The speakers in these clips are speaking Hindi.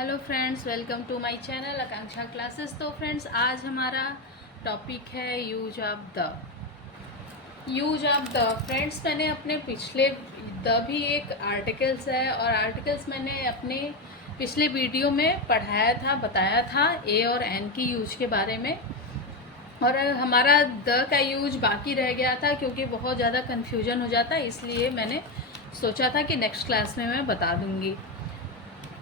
Hello friends, welcome to my channel Akanksha classes. तो फ्रेंड्स, आज हमारा टॉपिक है यूज ऑफ द। फ्रेंड्स, मैंने अपने पिछले द भी एक आर्टिकल्स है और आर्टिकल्स मैंने अपने पिछले वीडियो में पढ़ाया था, बताया था ए और एन की यूज के बारे में। और हमारा द का यूज बाकी रह गया था क्योंकि बहुत ज़्यादा कन्फ्यूजन हो जाता है, इसलिए मैंने सोचा था कि नेक्स्ट क्लास में मैं बता दूँगी।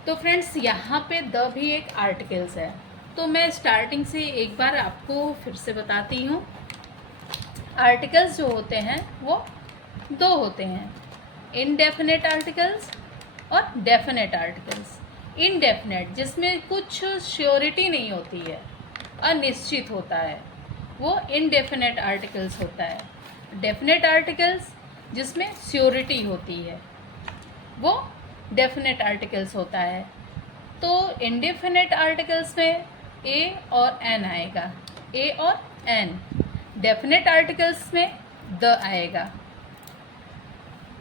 तो फ्रेंड्स, यहाँ पे द भी एक आर्टिकल्स है। तो मैं स्टार्टिंग से एक बार आपको फिर से बताती हूँ। आर्टिकल्स जो होते हैं वो दो होते हैं, इनडेफिनेट आर्टिकल्स और डेफिनेट आर्टिकल्स। इनडेफिनेट जिसमें कुछ श्योरिटी नहीं होती है, अनिश्चित होता है, वो इनडेफिनेट आर्टिकल्स होता है। डेफिनेट आर्टिकल्स जिसमें श्योरिटी होती है, वो डेफिनेट आर्टिकल्स होता है। तो इंडेफिनेट आर्टिकल्स में ए और एन आएगा, ए और एन। डेफिनेट आर्टिकल्स में द आएगा।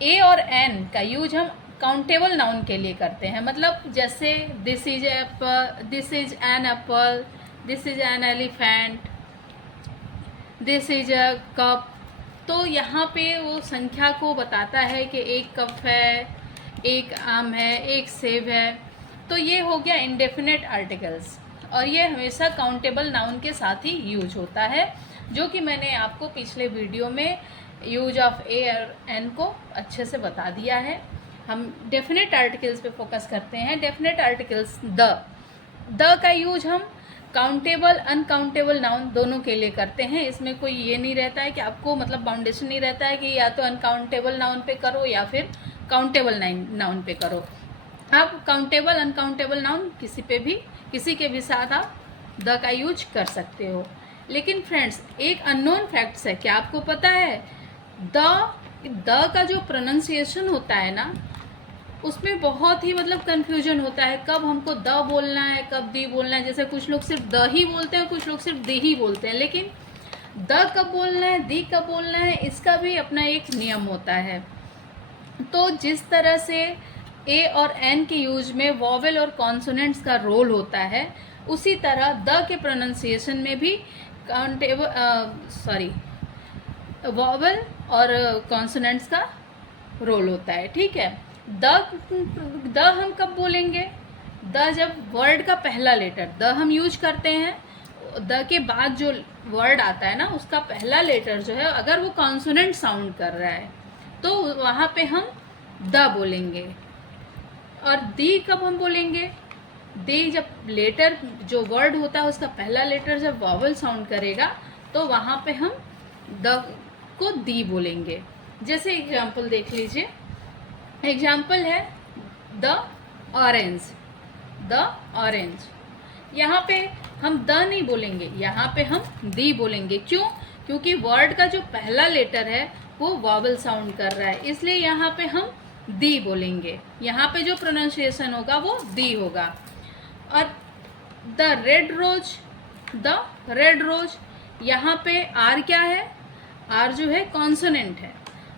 ए और एन का यूज हम काउंटेबल नाउन के लिए करते हैं, मतलब जैसे this is Apple, this is an apple, this is an elephant, this is a cup. तो यहाँ पे वो संख्या को बताता है कि एक कप है, एक आम है, एक सेब है। तो ये हो गया इंडेफिनेट आर्टिकल्स, और ये हमेशा काउंटेबल नाउन के साथ ही यूज होता है, जो कि मैंने आपको पिछले वीडियो में यूज ऑफ ए और एन को अच्छे से बता दिया है। हम डेफिनेट आर्टिकल्स पे फोकस करते हैं। डेफिनेट आर्टिकल्स द का यूज हम काउंटेबल अनकाउंटेबल नाउन दोनों के लिए करते हैं। इसमें कोई ये नहीं रहता है कि आपको मतलब बाउंडेशन नहीं रहता है कि या तो अनकाउंटेबल नाउन पे करो या फिर काउंटेबल नाउन पे करो। आप काउंटेबल अनकाउंटेबल नाउन किसी के भी साथ आप द का यूज कर सकते हो। लेकिन फ्रेंड्स, एक अननोन फैक्ट्स है, क्या आपको पता है द का जो प्रोनाउंसिएशन होता है ना, उसमें बहुत ही मतलब कन्फ्यूजन होता है, कब हमको द बोलना है, कब दी बोलना है। जैसे कुछ लोग सिर्फ द ही बोलते हैं, कुछ लोग सिर्फ दी ही बोलते हैं, लेकिन द कब बोलना है, दी कब बोलना है, इसका भी अपना एक नियम होता है। तो जिस तरह से ए और एन के यूज में वॉवेल और कॉन्सोनेंट्स का रोल होता है, उसी तरह द के प्रोनाउंसिएशन में भी वॉवेल और कॉन्सोनेंट्स का रोल होता है। ठीक है। द हम कब बोलेंगे? द जब वर्ड का पहला लेटर द हम यूज करते हैं, द के बाद जो वर्ड आता है ना, उसका पहला लेटर जो है, अगर वो कॉन्सोनेंट साउंड कर रहा है तो वहाँ पे हम द बोलेंगे। और दी कब हम बोलेंगे? दी जब लेटर जो वर्ड होता है उसका पहला लेटर जब वॉवल साउंड करेगा तो वहाँ पे हम द को दी बोलेंगे। जैसे एग्जाम्पल देख लीजिए। एग्जाम्पल है द ऑरेंज। द ऑरेंज, यहाँ पे हम द नहीं बोलेंगे, यहाँ पे हम दी बोलेंगे। क्यों? क्योंकि वर्ड का जो पहला लेटर है वो वॉवल साउंड कर रहा है, इसलिए यहाँ पे हम दी बोलेंगे। यहाँ पे जो प्रोनाउंसिएशन होगा वो दी होगा। और द रेड रोज, यहाँ पे आर क्या है? आर जो है कॉन्सोनेंट है,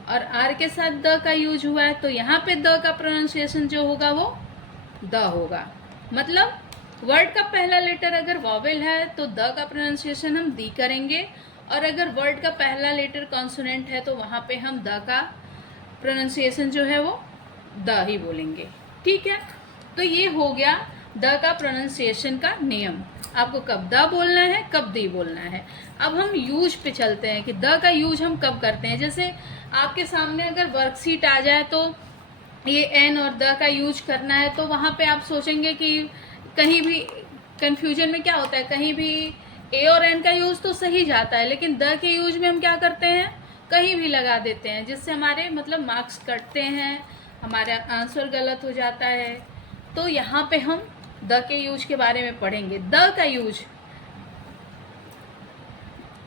और आर के साथ द का यूज हुआ है, तो यहाँ पे द का प्रोनाउंसिएशन जो होगा वो द होगा। मतलब वर्ड का पहला लेटर अगर वॉवेल है तो द का प्रोनाउंसिएशन हम दी करेंगे, और अगर वर्ड का पहला लेटर कॉन्सोनेंट है तो वहाँ पे हम द का प्रोनाउंसिएशन जो है वो द ही बोलेंगे। ठीक है। तो ये हो गया द का प्रोनाउंसिएशन का नियम, आपको कब द बोलना है, कब दी बोलना है। अब हम यूज पे चलते हैं कि द का यूज हम कब करते हैं। जैसे आपके सामने अगर वर्कशीट आ जाए तो ये एन और द का यूज करना है, तो वहाँ पे आप सोचेंगे कि कहीं भी कन्फ्यूजन में क्या होता है, कहीं भी ए और एन का यूज तो सही जाता है, लेकिन द के यूज में हम क्या करते हैं, कहीं भी लगा देते हैं, जिससे हमारे मतलब मार्क्स कटते हैं, हमारा आंसर गलत हो जाता है। तो यहाँ पे हम द के यूज के बारे में पढ़ेंगे। द का यूज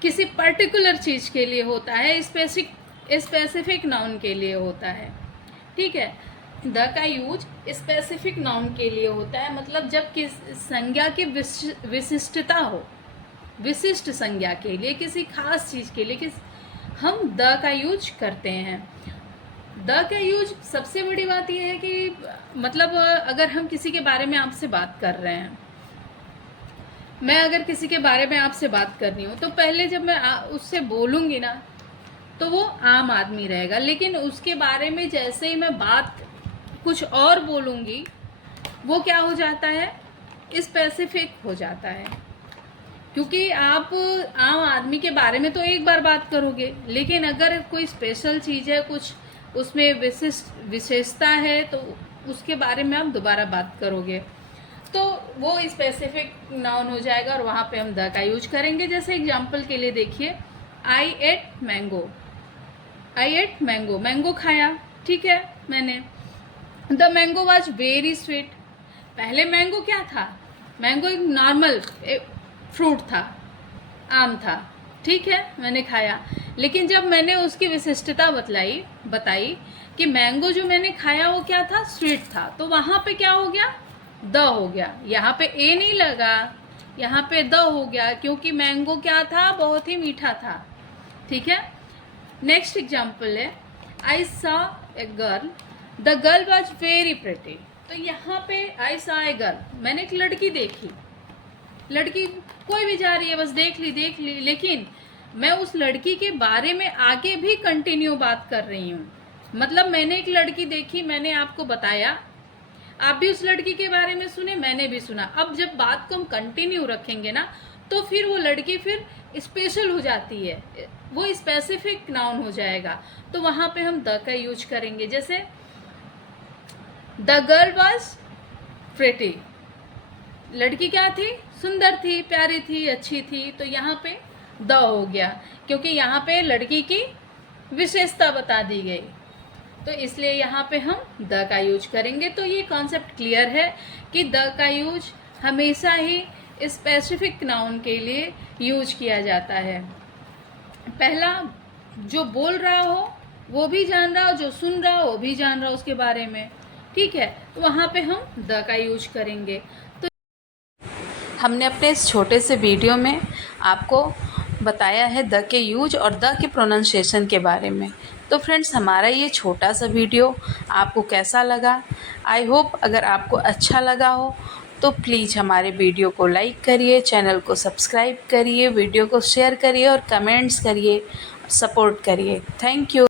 किसी पर्टिकुलर चीज के लिए होता है, स्पेसिफिक नाउन के लिए होता है। ठीक है। द का यूज स्पेसिफिक नाउन के लिए होता है, मतलब जब किस संज्ञा की विशिष्टता हो, विशिष्ट संज्ञा के लिए, किसी खास चीज के लिए हम द का यूज करते हैं। द का यूज सबसे बड़ी बात यह है कि मतलब अगर हम किसी के बारे में आपसे बात कर रहे हैं, मैं अगर किसी के बारे में आपसे बात कर रही हूँ तो पहले जब मैं उससे बोलूँगी ना तो वो आम आदमी रहेगा, लेकिन उसके बारे में जैसे ही मैं बात कुछ और बोलूँगी वो क्या हो जाता है, स्पेसिफिक हो जाता है। क्योंकि आप आम आदमी के बारे में तो एक बार बात करोगे, लेकिन अगर कोई स्पेशल चीज़ है, कुछ उसमें विशेषता है, तो उसके बारे में आप दोबारा बात करोगे तो वो स्पेसिफिक नाउन हो जाएगा और वहाँ पे हम द का यूज करेंगे। जैसे एग्जांपल के लिए देखिए, आई एट मैंगो, आई एट मैंगो, मैंगो खाया, ठीक है मैंने। The mango was very sweet, पहले मैंगो क्या था, मैंगो एक नॉर्मल फ्रूट था, आम था, ठीक है मैंने खाया। लेकिन जब मैंने उसकी विशिष्टता बताई कि मैंगो जो मैंने खाया वो क्या था, स्वीट था, तो वहाँ पे क्या हो गया, द हो गया। यहाँ पे ए नहीं लगा, यहाँ पे द हो गया, क्योंकि मैंगो क्या था, बहुत ही मीठा था, ठीक है। नेक्स्ट एग्जाम्पल है, I saw a girl, the girl was very pretty. तो यहाँ पे आई सॉ ए गर्ल, मैंने एक लड़की देखी, लड़की कोई भी जा रही है, बस देख ली, लेकिन मैं उस लड़की के बारे में आगे भी कंटिन्यू बात कर रही हूँ। मतलब मैंने एक लड़की देखी, मैंने आपको बताया, आप भी उस लड़की के बारे में सुने, मैंने भी सुना। अब जब बात को हम कंटिन्यू रखेंगे ना तो फिर वो लड़की फिर स्पेशल हो जाती है, वो स्पेसिफिक नाउन हो जाएगा, तो वहाँ पे हम द का यूज करेंगे। जैसे द गर्ल वॉज प्रिटी, लड़की क्या थी, सुंदर थी, प्यारी थी, अच्छी थी, तो यहाँ पे द हो गया, क्योंकि यहाँ पे लड़की की विशेषता बता दी गई, तो इसलिए यहाँ पे हम द का यूज करेंगे। तो ये कॉन्सेप्ट क्लियर है कि द का यूज हमेशा ही स्पेसिफिक नाउन के लिए यूज किया जाता है। पहला जो बोल रहा हो वो भी जान रहा हो, जो सुन रहा हो वो भी जान रहा हो उसके बारे में, ठीक है, तो वहाँ पे हम द का यूज करेंगे। तो हमने अपने इस छोटे से वीडियो में आपको बताया है द के यूज और द के प्रोनाउंसिएशन के बारे में। तो फ्रेंड्स, हमारा ये छोटा सा वीडियो आपको कैसा लगा? आई होप अगर आपको अच्छा लगा हो तो प्लीज़ हमारे वीडियो को लाइक करिए, चैनल को सब्सक्राइब करिए, वीडियो को शेयर करिए और कमेंट्स करिए, सपोर्ट करिए। Thank you.